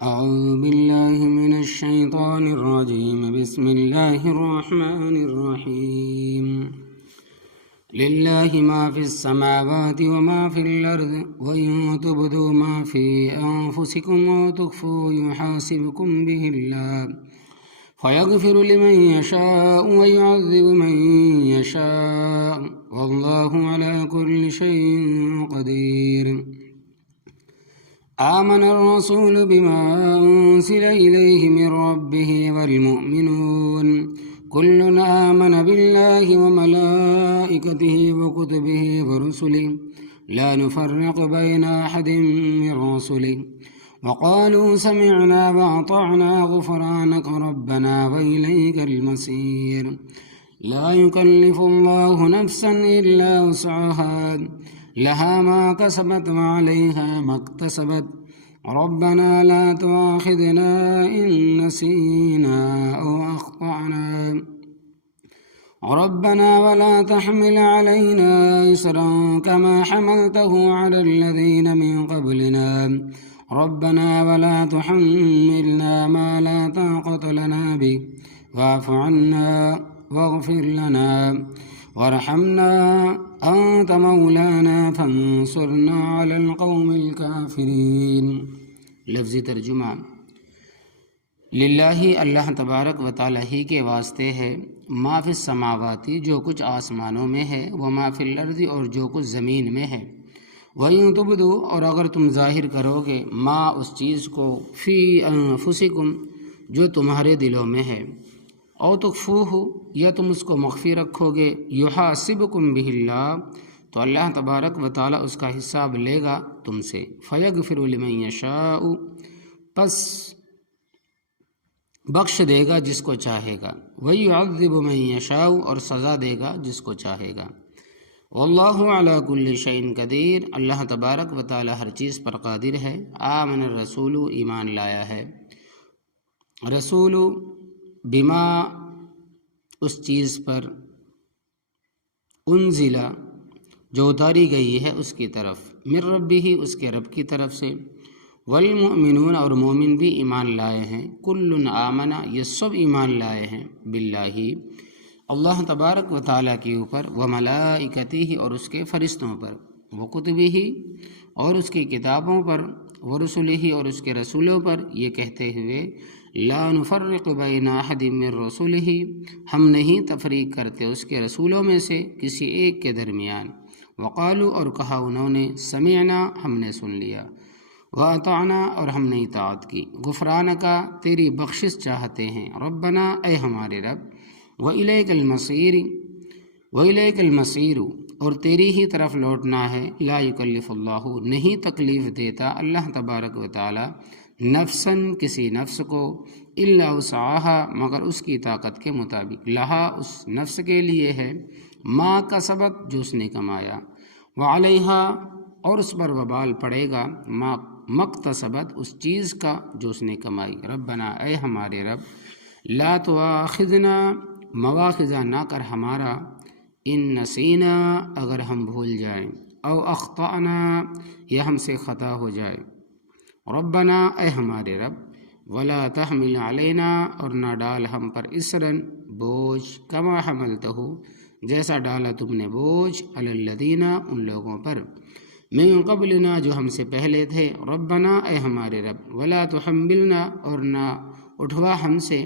أعوذ بالله من الشيطان الرجيم. بسم الله الرحمن الرحيم. لله ما في السماوات وما في الأرض وإن تبدوا ما في أنفسكم أو تخفوه يحاسبكم به الله فيغفر لمن يشاء ويعذب من يشاء والله على كل شيء قدير. آمن الرسول بما أنزل إليه من ربه والمؤمنون كل آمن بالله وملائكته وكتبه ورسله لا نفرق بين أحد من رسله وقالوا سمعنا وأطعنا غفرانك ربنا وإليك المصير. لا يكلف الله نفسا إلا وسعها لها ما كسبت وعليها ما اكتسبت ربنا لا تؤاخذنا إن نسينا أو أخطأنا ربنا ولا تحمل علينا إصرا كما حملته على الذين من قبلنا ربنا ولا تحملنا ما لا طاقة لنا به واعف عنا واغفر لنا وارحمنا أنت مولانا فانصرنا على القوم الكافرين. لفظی ترجمہ: للہ اللہ تبارک و تعالیٰ ہی کے واسطے ہے، ما فی السماواتی جو کچھ آسمانوں میں ہے، وما فی الارض اور جو کچھ زمین میں ہے، وَإِن تُبْدُوا اور اگر تم ظاہر کرو گے، ما اس چیز کو، فی انفسکم جو تمہارے دلوں میں ہے، او تخفوہ یا تم اس کو مخفی رکھو گے، یحاسبکم بہ اللہ تو اللہ تبارک و تعالیٰ اس کا حساب لے گا تم سے، فیغفر لمن یشاء پس بخش دے گا جس کو چاہے گا، ویعذب من یشاء اور سزا دے گا جس کو چاہے گا، واللہ علی کل شیء قدیر اللہ تبارک و تعالیٰ ہر چیز پر قادر ہے۔ آمن الرسول ایمان لایا ہے رسول بما اس چیز پر، انزلہ جو اتاری گئی ہے اس کی طرف، من ربہ اس کے رب کی طرف سے، والمؤمنون اور مومن بھی ایمان لائے ہیں، کل آمن یہ سب ایمان لائے ہیں، باللہ اللہ تبارک و تعالیٰ کے اوپر، وملائکتہ اور اس کے فرشتوں پر، وکتبہ اور اس کی کتابوں پر، ورسلہ اور اس کے رسولوں پر، یہ کہتے ہوئے لا نفرق بین احد من رسلہ ہم نہیں تفریق کرتے اس کے رسولوں میں سے کسی ایک کے درمیان، وقالو اور کہا انہوں نے، سمعنا ہم نے سن لیا، واطعنا اور ہم نے اطاعت کی، غفرانکا تیری بخشش چاہتے ہیں، ربنا اے ہمارے رب، وإلیک المصیر وإلیک المصیر اور تیری ہی طرف لوٹنا ہے، لا یکلف اللہ نہیں تکلیف دیتا اللہ تبارک و تعالی نفساً کسی نفس کو، الا وسعہا مگر اس کی طاقت کے مطابق، لہا اس نفس کے لیے ہے، ما کسبت جو اس نے کمایا، وعلیہا اور اس پر وبال پڑے گا، ما مکتسبت اس چیز کا جو اس نے کمائی، ربنا اے ہمارے رب، لا تواخذنا مواخذہ نہ کر ہمارا، ان نسینا اگر ہم بھول جائیں، او اخطأنا یا ہم سے خطا ہو جائے، ربنا اے ہمارے رب، ولا تحمل علینا اور نہ ڈال ہم پر اسرن بوجھ، کما حملتہ جیسا ڈالا تم نے بوجھ، علی الذین ان لوگوں پر، من قبلنا جو ہم سے پہلے تھے، ربنا اے ہمارے رب، ولا تحملنا اور نہ اٹھوا ہم سے،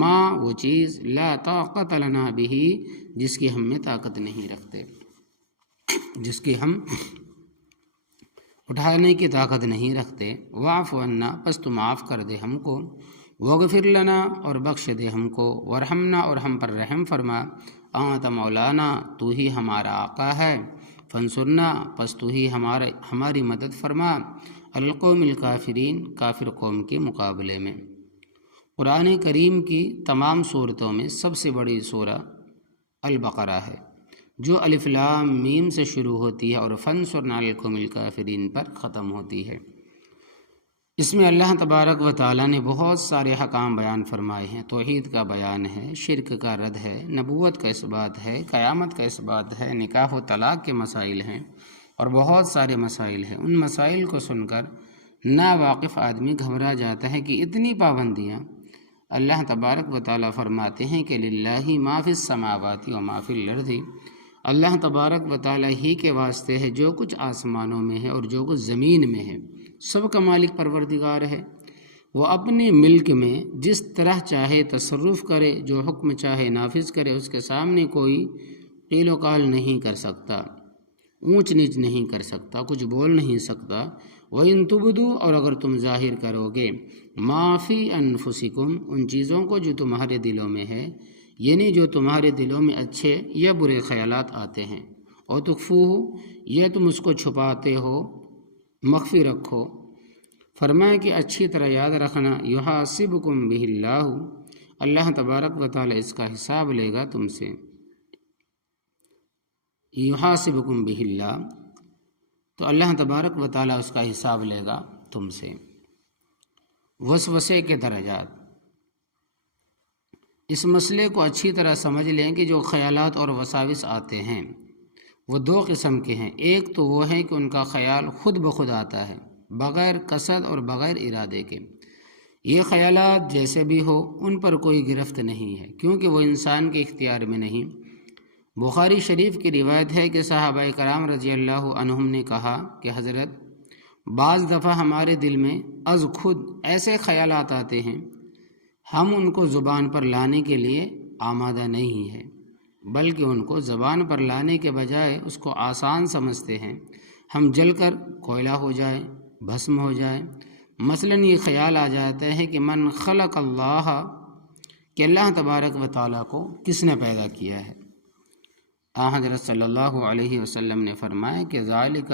ما وہ چیز، لا طاقت لنا بہ جس کی ہم میں طاقت نہیں رکھتے، جس کی ہم اٹھانے کی طاقت نہیں رکھتے، واعف عنا پس تو معاف کر دے ہم کو، واغفر لنا اور بخش دے ہم کو، وارحمنا اور ہم پر رحم فرما، انت مولانا تو ہی ہمارا آقا ہے، فانصرنا پس تو ہی ہماری مدد فرما، القوم الکافرین کافر قوم کے مقابلے میں۔ قرآن کریم کی تمام صورتوں میں سب سے بڑی سورہ البقرہ ہے، جو الف لام میم سے شروع ہوتی ہے اور فانصرنا علی القوم الکافرین پر ختم ہوتی ہے۔ اس میں اللہ تبارک و تعالیٰ نے بہت سارے حکام بیان فرمائے ہیں، توحید کا بیان ہے، شرک کا رد ہے، نبوت کا اثبات ہے، قیامت کا اثبات ہے، نکاح و طلاق کے مسائل ہیں اور بہت سارے مسائل ہیں۔ ان مسائل کو سن کر ناواقف آدمی گھبرا جاتا ہے کہ اتنی پابندیاں۔ اللہ تبارک و تعالیٰ فرماتے ہیں کہ للہ ما فی السماوات و ما فی الارض، اللہ تبارک و تعالیٰ ہی کے واسطے ہے جو کچھ آسمانوں میں ہے اور جو کچھ زمین میں ہے، سب کا مالک پروردگار ہے۔ وہ اپنے ملک میں جس طرح چاہے تصرف کرے، جو حکم چاہے نافذ کرے، اس کے سامنے کوئی قیل و قال نہیں کر سکتا، اونچ نیچ نہیں کر سکتا، کچھ بول نہیں سکتا۔ وَإِن تُبْدُوا، اور اگر تم ظاہر کرو گے، مَا فِي أَنفُسِكُمْ، ان چیزوں کو جو تمہارے دلوں میں ہے، یعنی جو تمہارے دلوں میں اچھے یا برے خیالات آتے ہیں، اور تخفوہ، یا تم اس کو چھپاتے ہو، مخفی رکھو۔ فرمایا کہ اچھی طرح یاد رکھنا، یحاسبکم بہ اللہ، اللہ تبارک و تعالی اس کا حساب لے گا تم سے۔ یحاسبکم بہ اللہ، تو اللہ تبارک و تعالی اس کا حساب لے گا تم سے۔ وسوسے کے درجات، اس مسئلے کو اچھی طرح سمجھ لیں کہ جو خیالات اور وساوس آتے ہیں وہ دو قسم کے ہیں۔ ایک تو وہ ہے کہ ان کا خیال خود بخود آتا ہے، بغیر قصد اور بغیر ارادے کے۔ یہ خیالات جیسے بھی ہو، ان پر کوئی گرفت نہیں ہے، کیونکہ وہ انسان کے اختیار میں نہیں۔ بخاری شریف کی روایت ہے کہ صحابہ کرام رضی اللہ عنہم نے کہا کہ حضرت، بعض دفعہ ہمارے دل میں از خود ایسے خیالات آتے ہیں، ہم ان کو زبان پر لانے کے لیے آمادہ نہیں ہیں، بلکہ ان کو زبان پر لانے کے بجائے اس کو آسان سمجھتے ہیں، ہم جل کر کوئلہ ہو جائے، بھسم ہو جائے۔ مثلا یہ خیال آ جاتا ہے کہ من خلق اللہ، کہ اللہ تبارک و تعالیٰ کو کس نے پیدا کیا ہے۔ حضرت صلی اللہ علیہ وسلم نے فرمایا کہ ذالک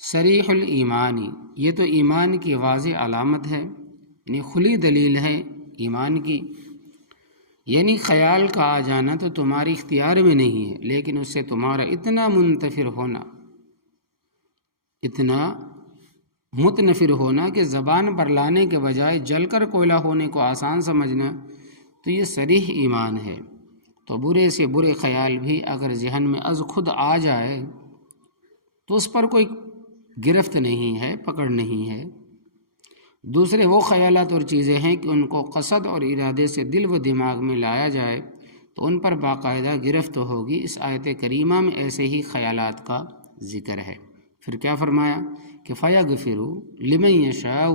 صریح الایمانی، یہ تو ایمان کی واضح علامت ہے، یعنی کھلی دلیل ہے ایمان کی۔ یعنی خیال کا آ جانا تو تمہاری اختیار میں نہیں ہے، لیکن اس سے تمہارا اتنا منتفر ہونا، اتنا متنفر ہونا کہ زبان پر لانے کے بجائے جل کر کوئلہ ہونے کو آسان سمجھنا، تو یہ صریح ایمان ہے۔ تو برے سے برے خیال بھی اگر ذہن میں از خود آ جائے تو اس پر کوئی گرفت نہیں ہے، پکڑ نہیں ہے۔ دوسرے وہ خیالات اور چیزیں ہیں کہ ان کو قصد اور ارادے سے دل و دماغ میں لایا جائے تو ان پر باقاعدہ گرفت ہوگی۔ اس آیت کریمہ میں ایسے ہی خیالات کا ذکر ہے۔ پھر کیا فرمایا کہ فَيَغْفِرُ لِمَن يَشَاءُ،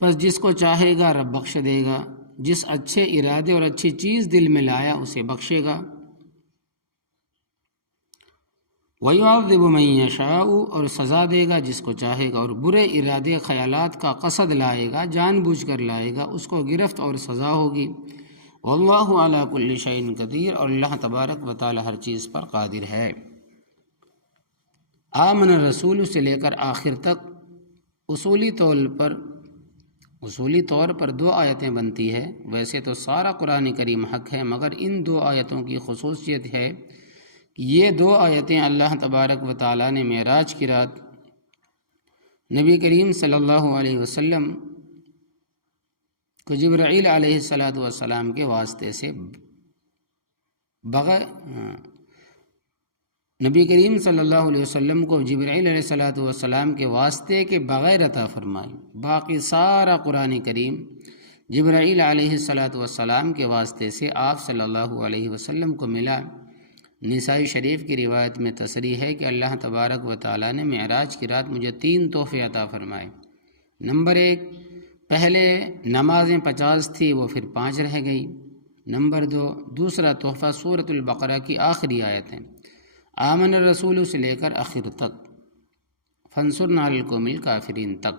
پس جس کو چاہے گا رب بخش دے گا، جس اچھے ارادے اور اچھی چیز دل میں لایا اسے بخشے گا۔ وَيُعَذِّبُ مَن يَشَاءُ، اور سزا دے گا جس کو چاہے گا، اور برے ارادے خیالات کا قصد لائے گا، جان بوجھ کر لائے گا، اس کو گرفت اور سزا ہوگی۔ وَاللَّهُ عَلَى كُلِّ شَيْءٍ قدیر، اور اللہ تبارک و تعالی ہر چیز پر قادر ہے۔ آمن الرسول سے لے کر آخر تک اصولی طور پر دو آیتیں بنتی ہے۔ ویسے تو سارا قرآن کریم حق ہے، مگر ان دو آیتوں کی خصوصیت ہے کہ یہ دو آیتیں اللہ تبارک و تعالیٰ نے معراج کی رات نبی کریم صلی اللہ علیہ وسلم کو جبرائیل علیہ السلام کے واسطے سے نبی کریم صلی اللہ علیہ وسلم کو جبرائیل علیہ السلام کے واسطے کے بغیر عطا فرمائی۔ باقی سارا قرآن کریم جبرائیل علیہ السلام کے واسطے سے آپ صلی اللہ علیہ وسلم کو ملا۔ نسائی شریف کی روایت میں تصریح ہے کہ اللہ تبارک و تعالیٰ نے معراج کی رات مجھے 3 تحفے عطا فرمائے۔ نمبر 1، پہلے نمازیں 50 تھی، وہ پھر 5 رہ گئی۔ نمبر 2، دوسرا تحفہ سورۃ البقرہ کی آخری آیت ہے، آمن الرسول سے لے کر آخر تک، فانصرنا علی القوم الکافرین تک۔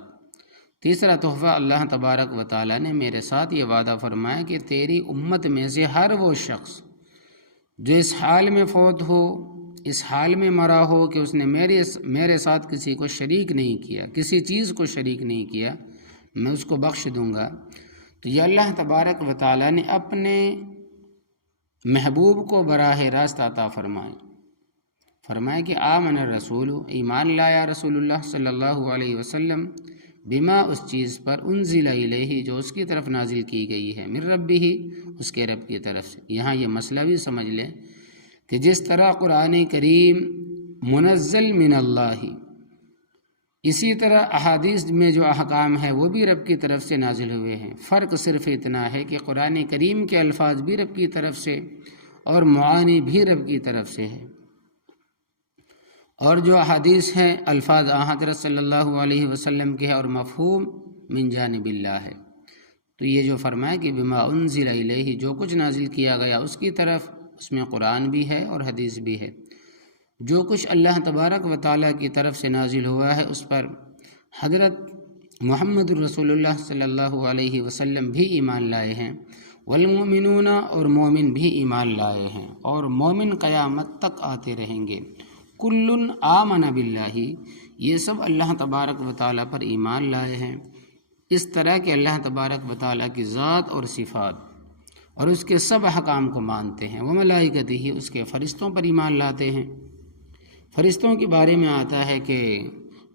تیسرا تحفہ، اللہ تبارک و تعالیٰ نے میرے ساتھ یہ وعدہ فرمایا کہ تیری امت میں سے ہر وہ شخص جو اس حال میں فوت ہو، اس حال میں مرا ہو کہ اس نے میرے ساتھ کسی کو شریک نہیں کیا، کسی چیز کو شریک نہیں کیا، میں اس کو بخش دوں گا۔ تو یہ اللہ تبارک و تعالیٰ نے اپنے محبوب کو براہ راست عطا فرمایا کہ آمن الرسول، ایمان لایا رسول اللہ صلی اللہ علیہ وسلم، بما، اس چیز پر، انزل الیہ، جو اس کی طرف نازل کی گئی ہے، من ربہ، اس کے رب کی طرف سے۔ یہاں یہ مسئلہ بھی سمجھ لیں کہ جس طرح قرآن کریم منزل من اللہ، اسی طرح احادیث میں جو احکام ہے وہ بھی رب کی طرف سے نازل ہوئے ہیں، فرق صرف اتنا ہے کہ قرآن کریم کے الفاظ بھی رب کی طرف سے اور معانی بھی رب کی طرف سے ہے، اور جو احادیث ہیں الفاظ حضرت صلی اللہ علیہ وسلم کے ہیں اور مفہوم من جانب اللہ ہے۔ تو یہ جو فرمائے کہ بما انزل الیہ، جو کچھ نازل کیا گیا اس کی طرف، اس میں قرآن بھی ہے اور حدیث بھی ہے۔ جو کچھ اللہ تبارک و تعالیٰ کی طرف سے نازل ہوا ہے اس پر حضرت محمد الرسول اللہ صلی اللہ علیہ وسلم بھی ایمان لائے ہیں، والمؤمنون، اور مومن بھی ایمان لائے ہیں، اور مومن قیامت تک آتے رہیں گے۔ کل آمن باللہ، یہ سب اللہ تبارک و تعالیٰ پر ایمان لائے ہیں، اس طرح کہ اللہ تبارک و تعالیٰ کی ذات اور صفات اور اس کے سب احکام کو مانتے ہیں، وملائکتہ، اس کے فرشتوں پر ایمان لاتے ہیں۔ فرشتوں کے بارے میں آتا ہے کہ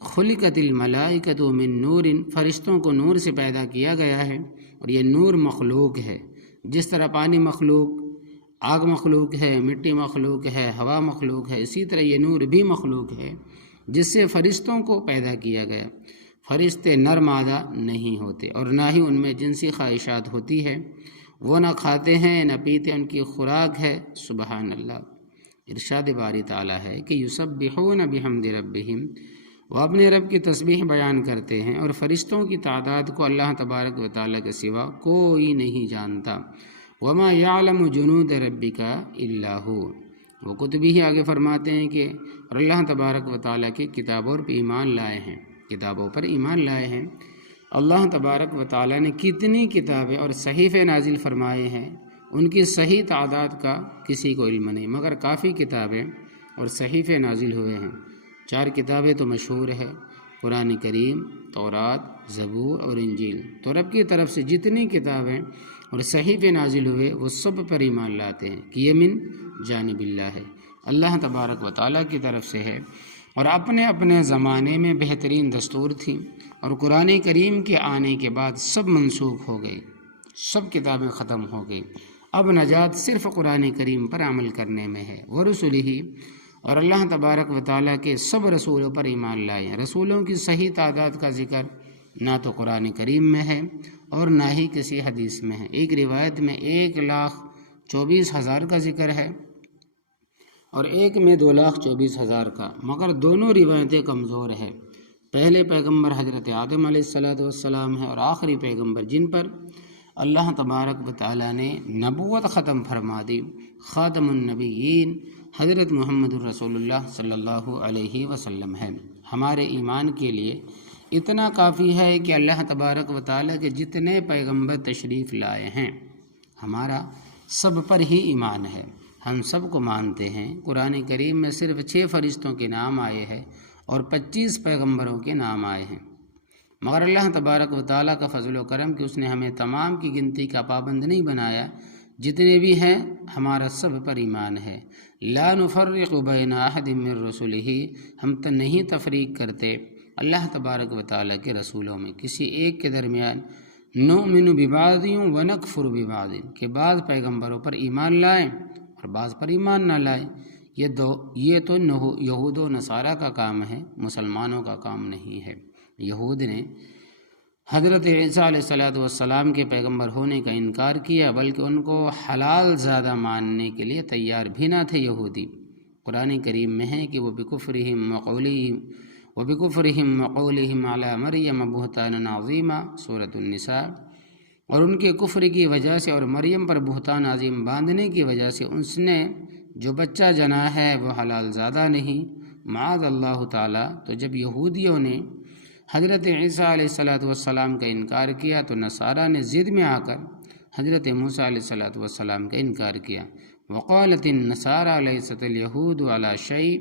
خلقت الملائکۃ من نور، فرشتوں کو نور سے پیدا کیا گیا ہے، اور یہ نور مخلوق ہے، جس طرح پانی مخلوق، آگ مخلوق ہے، مٹی مخلوق ہے، ہوا مخلوق ہے، اسی طرح یہ نور بھی مخلوق ہے جس سے فرشتوں کو پیدا کیا گیا۔ فرشتے نر مادہ نہیں ہوتے، اور نہ ہی ان میں جنسی خواہشات ہوتی ہے، وہ نہ کھاتے ہیں نہ پیتے، ان کی خوراک ہے سبحان اللہ۔ ارشاد باری تعالیٰ ہے کہ یسبحون بحمد ربہم، وہ اپنے رب کی تسبیح بیان کرتے ہیں، اور فرشتوں کی تعداد کو اللہ تبارک و تعالیٰ کے سوا کوئی نہیں جانتا۔ وما یعلم جنود ربک الا ہو، وہ کتبی ہی آگے فرماتے ہیں کہ اور اللہ تبارک و تعالیٰ کی کتابوں پر ایمان لائے ہیں، کتابوں پر ایمان لائے ہیں۔ اللہ تبارک و تعالیٰ نے کتنی کتابیں اور صحیفے نازل فرمائے ہیں، ان کی صحیح تعداد کا کسی کو علم نہیں، مگر کافی کتابیں اور صحیفے نازل ہوئے ہیں۔ 4 کتابیں تو مشہور ہے، قرآن کریم، تورات، زبور اور انجیل۔ تو رب کی طرف سے جتنی کتابیں اور صحیفے نازل ہوئے وہ سب پر ایمان لاتے ہیں کہ یہ من جانب اللہ ہے، اللہ تبارک و تعالیٰ کی طرف سے ہے، اور اپنے اپنے زمانے میں بہترین دستور تھی، اور قرآن کریم کے آنے کے بعد سب منسوخ ہو گئی، سب کتابیں ختم ہو گئی۔ اب نجات صرف قرآن کریم پر عمل کرنے میں ہے، ورسلہ، اور اللہ تبارک و تعالیٰ کے سب رسولوں پر ایمان لائے ہیں۔ رسولوں کی صحیح تعداد کا ذکر نہ تو قرآن کریم میں ہے اور نہ ہی کسی حدیث میں ہے۔ ایک روایت میں 1,24,000 کا ذکر ہے اور ایک میں 2,24,000 کا، مگر دونوں روایتیں کمزور ہیں۔ پہلے پیغمبر حضرت آدم علیہ السلام ہے، اور آخری پیغمبر جن پر اللہ تبارک و تعالیٰ نے نبوت ختم فرما دی، خاتم النبیین، حضرت محمد الرسول اللہ صلی اللہ علیہ وسلم ہے۔ ہمارے ایمان کے لیے اتنا کافی ہے کہ اللہ تبارک و تعالیٰ کے جتنے پیغمبر تشریف لائے ہیں ہمارا سب پر ہی ایمان ہے، ہم سب کو مانتے ہیں۔ قرآن کریم میں صرف 6 فرشتوں کے نام آئے ہیں اور 25 پیغمبروں کے نام آئے ہیں، مگر اللہ تبارک و تعالیٰ کا فضل و کرم کہ اس نے ہمیں تمام کی گنتی کا پابند نہیں بنایا، جتنے بھی ہیں ہمارا سب پر ایمان ہے۔ لا نفرق بین احد من رسلہ، ہم نہیں تفریق کرتے اللہ تبارک و تعالیٰ کے رسولوں میں کسی ایک کے درمیان۔ نؤمن ببعض ونکفر ببعض، کہ بعض پیغمبروں پر ایمان لائیں اور بعض پر ایمان نہ لائیں۔ یہ تو یہود و نصارہ کا کام ہے، مسلمانوں کا کام نہیں ہے۔ یہود نے حضرت عیسیٰ علیہ السلام کے پیغمبر ہونے کا انکار کیا، بلکہ ان کو حلال زیادہ ماننے کے لیے تیار بھی نہ تھے یہودی۔ قرآن کریم میں ہے کہ وَبِكُفْرِهِمْ وَقَوْلِهِمْ عَلَى مَرْيَمَ بُهْتَانًا عَظِيمًا، سورۃ النساء، اور ان کے کفر کی وجہ سے اور مریم پر بہتان عظیم باندھنے کی وجہ سے اس نے جو بچہ جنا ہے وہ حلال زادہ نہیں، معاذ اللہ تعالیٰ۔ تو جب یہودیوں نے حضرت عیسیٰ علیہ السلام کا انکار کیا تو نصارہ نے ضد میں آ کر حضرت موسیٰ علیہ السلام کا انکار کیا۔ وقالت النصارى ليست اليهود على شيء،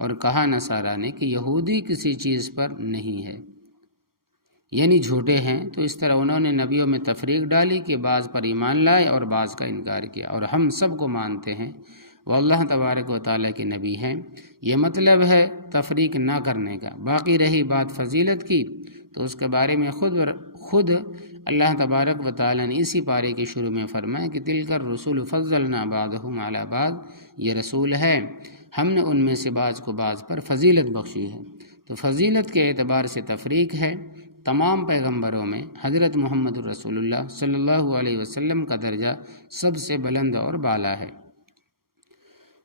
اور کہا نصارہ نے کہ یہودی کسی چیز پر نہیں ہے، یعنی جھوٹے ہیں۔ تو اس طرح انہوں نے نبیوں میں تفریق ڈالی کہ بعض پر ایمان لائے اور بعض کا انکار کیا، اور ہم سب کو مانتے ہیں وہ اللہ تبارک و تعالیٰ کے نبی ہیں۔ یہ مطلب ہے تفریق نہ کرنے کا۔ باقی رہی بات فضیلت کی تو اس کے بارے میں خود اللہ تبارک و تعالیٰ نے اسی پارے کے شروع میں فرمایا کہ تلک الرسل فضلنا بعضهم علی بعض، یہ رسول ہے ہم نے ان میں سے بعض کو بعض پر فضیلت بخشی ہے۔ تو فضیلت کے اعتبار سے تفریق ہے۔ تمام پیغمبروں میں حضرت محمد رسول اللہ صلی اللہ علیہ وسلم کا درجہ سب سے بلند اور بالا ہے،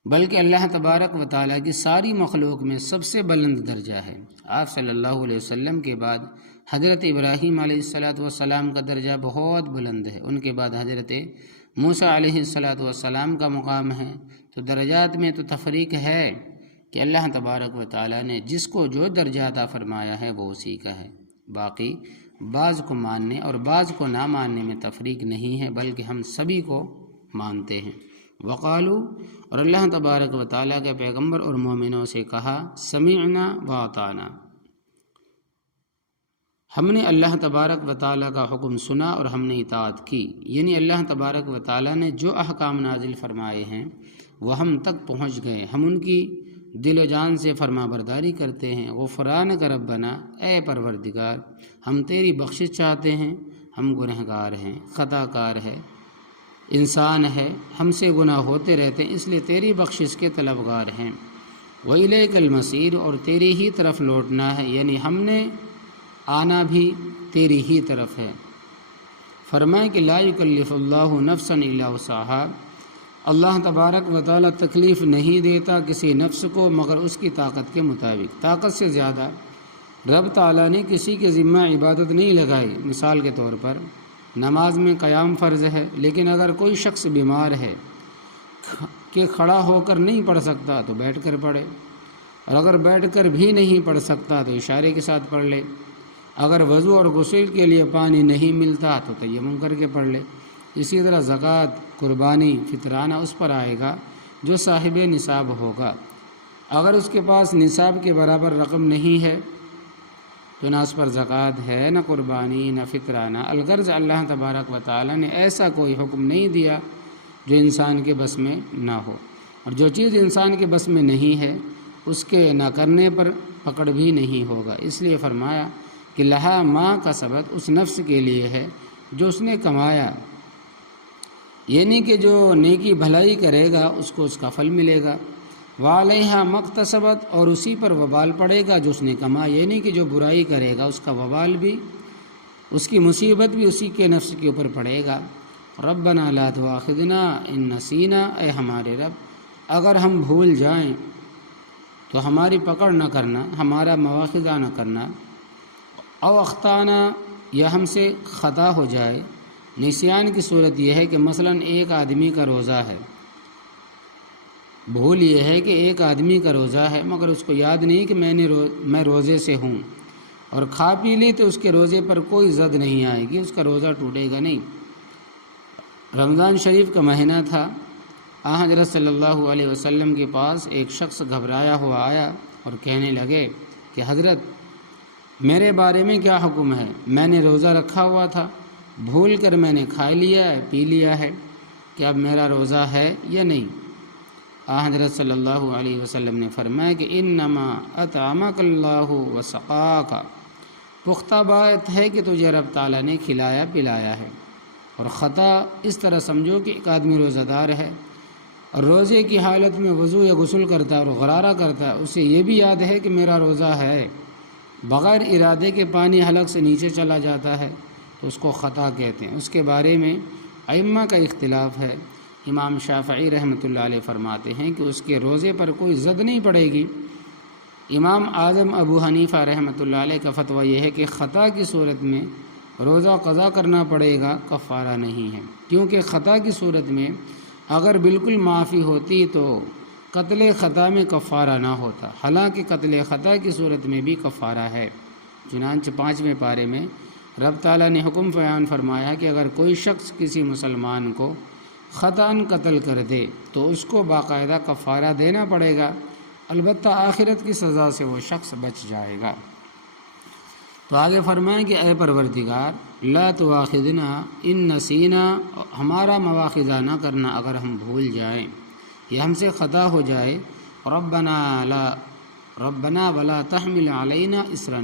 بلکہ اللہ تبارک و تعالیٰ کی ساری مخلوق میں سب سے بلند درجہ ہے۔ آپ صلی اللہ علیہ وسلم کے بعد حضرت ابراہیم علیہ السلام کا درجہ بہت بلند ہے، ان کے بعد حضرت موسیٰ علیہ السلام کا مقام ہے۔ تو درجات میں تو تفریق ہے کہ اللہ تبارک و تعالیٰ نے جس کو جو درجہ عطا فرمایا ہے وہ اسی کا ہے، باقی بعض کو ماننے اور بعض کو نہ ماننے میں تفریق نہیں ہے، بلکہ ہم سبھی کو مانتے ہیں۔ وقالو، اور اللہ تبارک و تعالیٰ کے پیغمبر اور مومنوں سے کہا، سمعنا واطعنا، ہم نے اللہ تبارک و تعالیٰ کا حکم سنا اور ہم نے اطاعت کی، یعنی اللہ تبارک و تعالیٰ نے جو احکام نازل فرمائے ہیں وہ ہم تک پہنچ گئے، ہم ان کی دل و جان سے فرما برداری کرتے ہیں۔ غفرانک ربنا، اے پروردگار ہم تیری بخشش چاہتے ہیں، ہم گنہگار ہیں، خطا کار ہے، انسان ہے، ہم سے گناہ ہوتے رہتے ہیں، اس لیے تیری بخشش کے طلبگار ہیں۔ وَإِلَيْكَ الْمَصِيرُ، اور تیری ہی طرف لوٹنا ہے، یعنی ہم نے آنا بھی تیری ہی طرف ہے۔ فرمائے کہ لا یکلف اللہ نفسا الا وسعها، اللہ تبارک و تعالیٰ تکلیف نہیں دیتا کسی نفس کو مگر اس کی طاقت کے مطابق، طاقت سے زیادہ رب تعالیٰ نے کسی کے ذمہ عبادت نہیں لگائی۔ مثال کے طور پر نماز میں قیام فرض ہے، لیکن اگر کوئی شخص بیمار ہے کہ کھڑا ہو کر نہیں پڑھ سکتا تو بیٹھ کر پڑھے، اور اگر بیٹھ کر بھی نہیں پڑھ سکتا تو اشارے کے ساتھ پڑھ لے، اگر وضو اور غسل کے لیے پانی نہیں ملتا تو تیمم کر کے پڑھ لے۔ اسی طرح زکوٰۃ، قربانی، فطرانہ اس پر آئے گا جو صاحب نصاب ہوگا۔ اگر اس کے پاس نصاب کے برابر رقم نہیں ہے تو نہ اس پر زکوٰۃ ہے، نہ قربانی، نہ فطرانہ۔ الغرض اللہ تبارک و تعالیٰ نے ایسا کوئی حکم نہیں دیا جو انسان کے بس میں نہ ہو، اور جو چیز انسان کے بس میں نہیں ہے اس کے نہ کرنے پر پکڑ بھی نہیں ہوگا۔ اس لیے فرمایا کہ لہا ما کسبت، اس نفس کے لیے ہے جو اس نے کمایا، یعنی کہ جو نیکی بھلائی کرے گا اس کو اس کا پھل ملے گا۔ وعلیہا مکتسبت، اور اسی پر وبال پڑے گا جو اس نے کمایا، یعنی کہ جو برائی کرے گا اس کا وبال بھی، اس کی مصیبت بھی اسی کے نفس کے اوپر پڑے گا۔ ربنا لا تؤاخذنا ان نسینا، اے ہمارے رب اگر ہم بھول جائیں تو ہماری پکڑ نہ کرنا، ہمارا مواخذہ نہ کرنا، او اخطانا، یا ہم سے خطا ہو جائے۔ نسیان کی صورت یہ ہے کہ مثلا ایک آدمی کا روزہ ہے، بھول یہ ہے کہ ایک آدمی کا روزہ ہے مگر اس کو یاد نہیں کہ میں روزے سے ہوں، اور کھا پی لی تو اس کے روزے پر کوئی زد نہیں آئے گی، اس کا روزہ ٹوٹے گا نہیں۔ رمضان شریف کا مہینہ تھا، حضرت صلی اللہ علیہ وسلم کے پاس ایک شخص گھبرایا ہوا آیا اور کہنے لگے کہ حضرت میرے بارے میں کیا حکم ہے؟ میں نے روزہ رکھا ہوا تھا، بھول کر میں نے کھا لیا ہے، پی لیا ہے، کہ اب میرا روزہ ہے یا نہیں؟ حضرت صلی اللہ علیہ وسلم نے فرمایا کہ انما اطعمک اللہ وسقاک، پختہ بات ہے کہ تجھے رب تعالیٰ نے کھلایا پلایا ہے۔ اور خطا اس طرح سمجھو کہ ایک آدمی روزہ دار ہے اور روزے کی حالت میں وضو یا غسل کرتا ہے اور غرارہ کرتا ہے، اسے یہ بھی یاد ہے کہ میرا روزہ ہے، بغیر ارادے کے پانی حلق سے نیچے چلا جاتا ہے تو اس کو خطا کہتے ہیں۔ اس کے بارے میں ائمہ کا اختلاف ہے۔ امام شافعی رحمۃ اللہ علیہ فرماتے ہیں کہ اس کے روزے پر کوئی زد نہیں پڑے گی۔ امام اعظم ابو حنیفہ رحمۃ اللہ علیہ کا فتویٰ یہ ہے کہ خطا کی صورت میں روزہ قضا کرنا پڑے گا، کفارہ نہیں ہے، کیونکہ خطا کی صورت میں اگر بالکل معافی ہوتی تو قتل خطا میں کفارہ نہ ہوتا، حالانکہ قتل خطا کی صورت میں بھی کفارہ ہے۔ چنانچہ 5ویں پارے میں رب تعالیٰ نے حکم بیان فرمایا کہ اگر کوئی شخص کسی مسلمان کو خطاً قتل کر دے تو اس کو باقاعدہ کفارہ دینا پڑے گا، البتہ آخرت کی سزا سے وہ شخص بچ جائے گا۔ تو آگے فرمائیں کہ اے پروردگار لا تؤاخذنا ان نسینا، ہمارا مواخذہ نہ کرنا اگر ہم بھول جائیں یا ہم سے خطا ہو جائے۔ ربنا ولا تحمل علینا اسرا،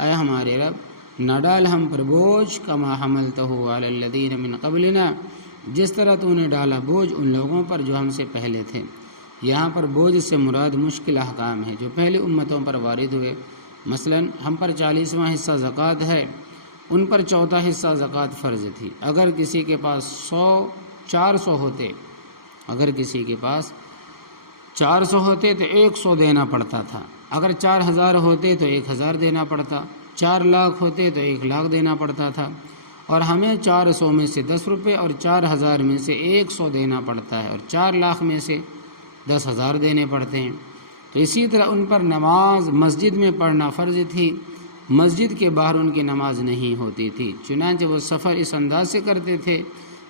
اے ہمارے رب نہ ڈال ہم پر بوجھ، کما حملتہ علی الذین من قبلنا، جس طرح تو نے ڈالا بوجھ ان لوگوں پر جو ہم سے پہلے تھے۔ یہاں پر بوجھ سے مراد مشکل احکام ہے جو پہلے امتوں پر وارد ہوئے، مثلا ہم پر 40واں حصہ زکوٰۃ ہے، ان پر 14 حصہ زکوٰۃ فرض تھی۔ اگر کسی کے پاس 400 ہوتے، اگر کسی کے پاس 400 ہوتے تو 100 دینا پڑتا تھا، اگر 4000 ہوتے تو 1000 دینا پڑتا، 4 لاکھ ہوتے تو 1 لاکھ دینا پڑتا تھا، اور ہمیں 400 میں سے 10 روپے اور 4000 میں سے 100 دینا پڑتا ہے، اور 4 لاکھ میں سے 10,000 دینے پڑتے ہیں۔ تو اسی طرح ان پر نماز مسجد میں پڑھنا فرض تھی، مسجد کے باہر ان کی نماز نہیں ہوتی تھی، چنانچہ وہ سفر اس انداز سے کرتے تھے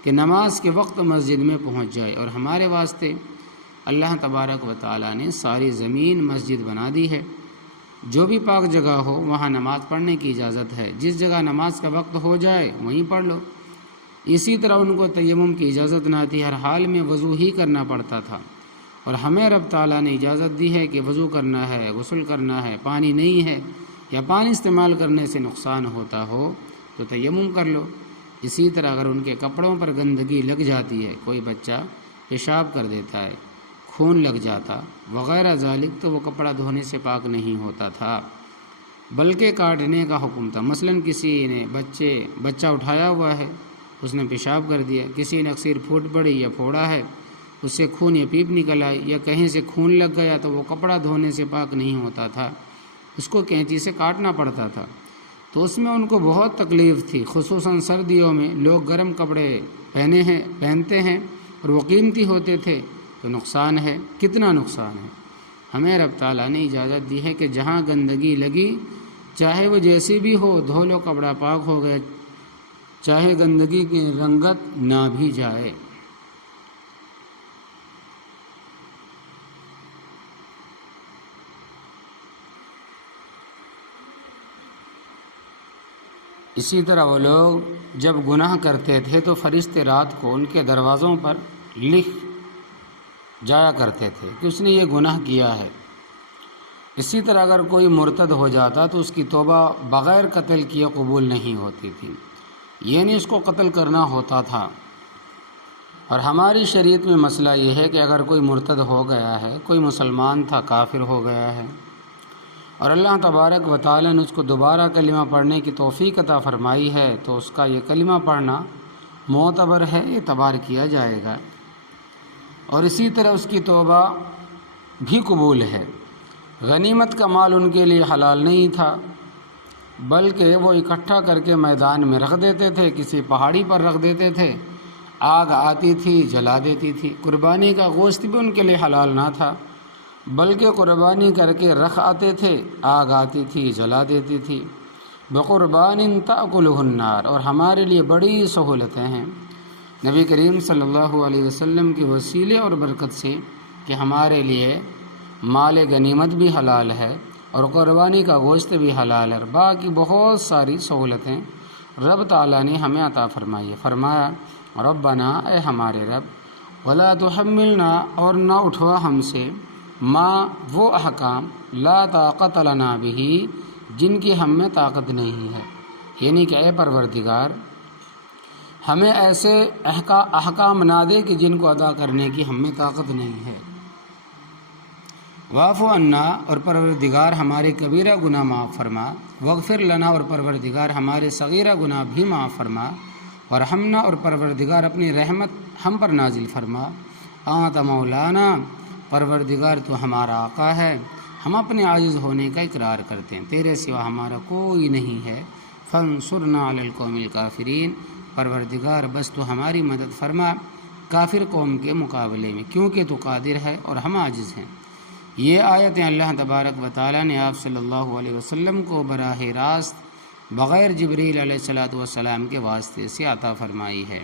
کہ نماز کے وقت مسجد میں پہنچ جائے۔ اور ہمارے واسطے اللہ تبارک و تعالیٰ نے ساری زمین مسجد بنا دی ہے، جو بھی پاک جگہ ہو وہاں نماز پڑھنے کی اجازت ہے، جس جگہ نماز کا وقت ہو جائے وہیں پڑھ لو۔ اسی طرح ان کو تیمم کی اجازت نہ تھی، ہر حال میں وضو ہی کرنا پڑتا تھا، اور ہمیں رب تعالیٰ نے اجازت دی ہے کہ وضو کرنا ہے، غسل کرنا ہے، پانی نہیں ہے یا پانی استعمال کرنے سے نقصان ہوتا ہو تو تیمم کر لو۔ اسی طرح اگر ان کے کپڑوں پر گندگی لگ جاتی ہے، کوئی بچہ پیشاب کر دیتا ہے، خون لگ جاتا وغیرہ ذالک، تو وہ کپڑا دھونے سے پاک نہیں ہوتا تھا بلکہ کاٹنے کا حکم تھا۔ مثلا کسی نے بچہ اٹھایا ہوا ہے، اس نے پیشاب کر دیا، کسی نے اکثیر پھوٹ پڑی یا پھوڑا ہے، اس سے خون یا پیپ نکل آئی یا کہیں سے خون لگ گیا، تو وہ کپڑا دھونے سے پاک نہیں ہوتا تھا، اس کو کینچی سے کاٹنا پڑتا تھا۔ تو اس میں ان کو بہت تکلیف تھی، خصوصاً سردیوں میں لوگ گرم کپڑے پہنتے ہیں اور وہ قیمتی ہوتے تھے، تو نقصان ہے، کتنا نقصان ہے۔ ہمیں رب تعالیٰ نے اجازت دی ہے کہ جہاں گندگی لگی چاہے وہ جیسی بھی ہو دھو لو، کپڑا پاک ہو گیا، چاہے گندگی کی رنگت نہ بھی جائے۔ اسی طرح وہ لوگ جب گناہ کرتے تھے تو فرشتے رات کو ان کے دروازوں پر لکھ جایا کرتے تھے کہ اس نے یہ گناہ کیا ہے۔ اسی طرح اگر کوئی مرتد ہو جاتا تو اس کی توبہ بغیر قتل کیے قبول نہیں ہوتی تھی، یعنی اس کو قتل کرنا ہوتا تھا۔ اور ہماری شریعت میں مسئلہ یہ ہے کہ اگر کوئی مرتد ہو گیا ہے، کوئی مسلمان تھا کافر ہو گیا ہے، اور اللہ تبارک و تعالیٰ نے اس کو دوبارہ کلمہ پڑھنے کی توفیق عطا فرمائی ہے، تو اس کا یہ کلمہ پڑھنا معتبر ہے، اعتبار کیا جائے گا، اور اسی طرح اس کی توبہ بھی قبول ہے۔ غنیمت کا مال ان کے لیے حلال نہیں تھا، بلکہ وہ اکٹھا کر کے میدان میں رکھ دیتے تھے، کسی پہاڑی پر رکھ دیتے تھے، آگ آتی تھی جلا دیتی تھی۔ قربانی کا گوشت بھی ان کے لیے حلال نہ تھا، بلکہ قربانی کر کے رکھ آتے تھے، آگ آتی تھی جلا دیتی تھی۔ بقربان تأکلہ النار، اور ہمارے لیے بڑی سہولتیں ہیں نبی کریم صلی اللہ علیہ وسلم کے وسیلے اور برکت سے کہ ہمارے لیے مال غنیمت بھی حلال ہے اور قربانی کا گوشت بھی حلال ہے، اور باقی بہت ساری سہولتیں رب تعالیٰ نے ہمیں عطا فرمائی ہے۔ فرمایا ربنا، اے ہمارے رب، ولا تحملنا، اور نہ اٹھوا ہم سے، ما وہ احکام، لا طاقت لنا بہ، جن کی ہم میں طاقت نہیں ہے، یعنی کہ اے پروردگار ہمیں ایسے احکام نہ دے کہ جن کو ادا کرنے کی ہم میں طاقت نہیں ہے۔ واعف عنا، اور پروردگار ہمارے کبیرہ گناہ معاف فرما، واغفر لنا، اور پروردگار ہمارے صغیرہ گناہ بھی معاف فرما، ورحمنا، اور پروردگار اپنی رحمت ہم پر نازل فرما، انت مولانا، پروردگار تو ہمارا آقا ہے، ہم اپنے عاجز ہونے کا اقرار کرتے ہیں، تیرے سوا ہمارا کوئی نہیں ہے، فانصرنا علی القوم الکافرین، پروردگار بس تو ہماری مدد فرما کافر قوم کے مقابلے میں، کیونکہ تو قادر ہے اور ہم عاجز ہیں۔ یہ آیتیں اللہ تبارک و تعالیٰ نے آپ صلی اللہ علیہ وسلم کو براہ راست بغیر جبریل علیہ السلام کے واسطے سے عطا فرمائی ہے۔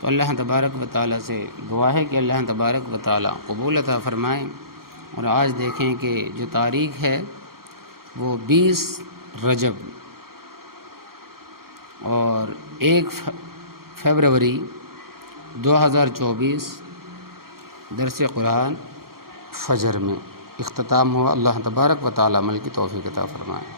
تو اللہ تبارک و تعالیٰ سے دعا ہے کہ اللہ تبارک و تعالیٰ قبول عطا فرمائیں۔ اور آج دیکھیں کہ جو تاریخ ہے وہ 20 رجب اور 1 فروری 2024 درس قرآن فجر میں اختتام ہوا۔ اللہ تبارک و تعالیٰ عمل کی توفیق عطا فرمائے۔